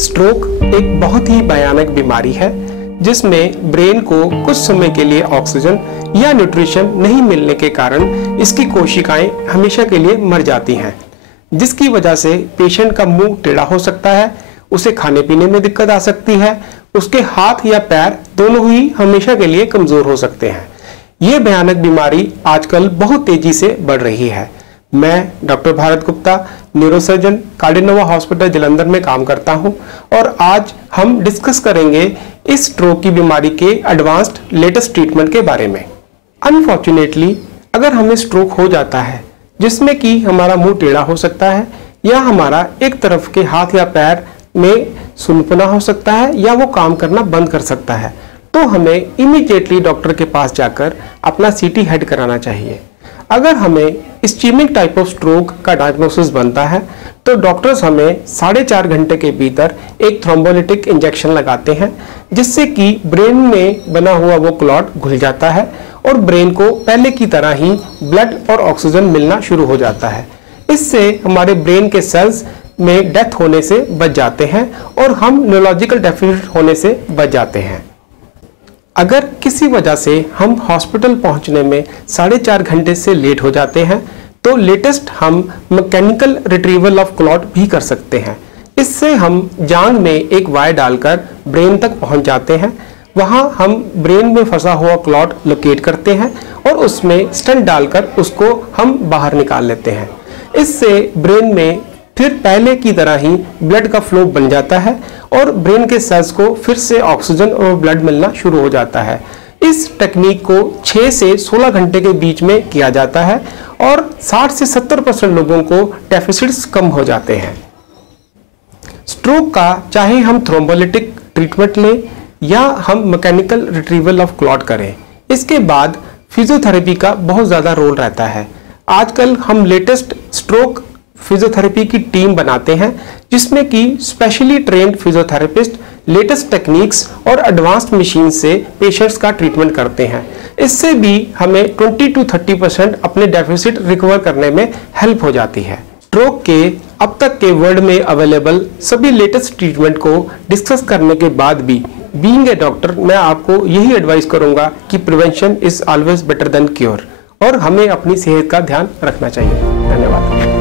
Stroke एक बहुत ही भयानक बीमारी है जिसमें ब्रेन को कुछ समय के लिए ऑक्सीजन या न्यूट्रिशन नहीं मिलने के कारण इसकी कोशिकाएं हमेशा के लिए मर जाती हैं, जिसकी वजह से पेशेंट का मुंह टेढ़ा हो सकता है, उसे खाने पीने में दिक्कत आ सकती है, उसके हाथ या पैर दोनों ही हमेशा के लिए कमजोर हो सकते हैं। ये भयानक बीमारी आजकल बहुत तेजी से बढ़ रही है। मैं doctor Bharat Gupta, neurosurgeon, Cardinova hospital Jalandhar में काम करता हूं और आज हम डिस्कस करेंगे इस स्ट्रोक की बीमारी के एडवांस्ड लेटेस्ट ट्रीटमेंट के बारे में। अनफॉर्चुनेटली अगर हमें स्ट्रोक हो जाता है जिसमें कि हमारा मुंह टेढ़ा हो सकता है या हमारा एक तरफ के हाथ या पैर में सुनपना हो सकता है या वो काम करना बंद कर सकता है, तो हमें इमीडिएटली डॉक्टर के पास जाकर अपना सीटी हेड कराना चाहिए। अगर हमें इस्चेमिक टाइप ऑफ स्ट्रोक का डायग्नोसिस बनता है तो डॉक्टर्स हमें 4.5 घंटे के भीतर एक थ्रोम्बोलिटिक इंजेक्शन लगाते हैं, जिससे कि ब्रेन में बना हुआ वो क्लॉट घुल जाता है और ब्रेन को पहले की तरह ही ब्लड और ऑक्सीजन मिलना शुरू हो जाता है। इससे हमारे ब्रेन के सेल्स में डेथ होने से बच जाते हैं और हम न्यूरोलॉजिकल डेफिसिट होने से बच जाते हैं। अगर किसी वजह से हम हॉस्पिटल पहुंचने में 4.5 घंटे से लेट हो जाते हैं तो लेटेस्ट हम मैकेनिकल रिट्रीवल ऑफ क्लॉट भी कर सकते हैं। इससे हम जांघ में एक वायर डालकर ब्रेन तक पहुंच जाते हैं। वहां हम ब्रेन में फंसा हुआ क्लॉट लोकेट करते हैं और उसमें स्टेंट डालकर उसको हम बाहर निकाल लेते हैं। इससे ब्रेन में फिर पहले की तरह ही ब्लड का फ्लो बन जाता है और ब्रेन के सेल्स को फिर से ऑक्सीजन और ब्लड मिलना शुरू हो जाता है। इस टेक्निक को 6 से 16 घंटे के बीच में किया जाता है और 60 से 70% लोगों को डेफिसिट्स कम हो जाते हैं। स्ट्रोक का चाहे हम थ्रोम्बोलिटिक ट्रीटमेंट लें या हम मैकेनिकल रिट्रीवल ऑफ क्लॉट करें, इसके बाद फिजियोथेरेपी का बहुत ज़्यादा रोल रहता है। आजकल हम लेटेस्ट स्ट्रोक फिजियोथेरेपी की टीम बनाते हैं जिसमें कि specially trained physiotherapist latest techniques और एडवांस्ड मशीन से पेशेंट्स का ट्रीटमेंट करते हैं। इससे भी हमें 20 to 30% अपने डेफिसिट रिकवर करने में हेल्प हो जाती है। स्ट्रोक के अब तक के वर्ल्ड में अवेलेबल सभी लेटेस्ट ट्रीटमेंट को डिस्कस करने के बाद भी बीइंग ए डॉक्टर मैं आपको यही एडवाइस करूंगा कि prevention is always better than cure और हमें अपनी सेहत का ध्यान रखना चाहिए। धन्यवाद।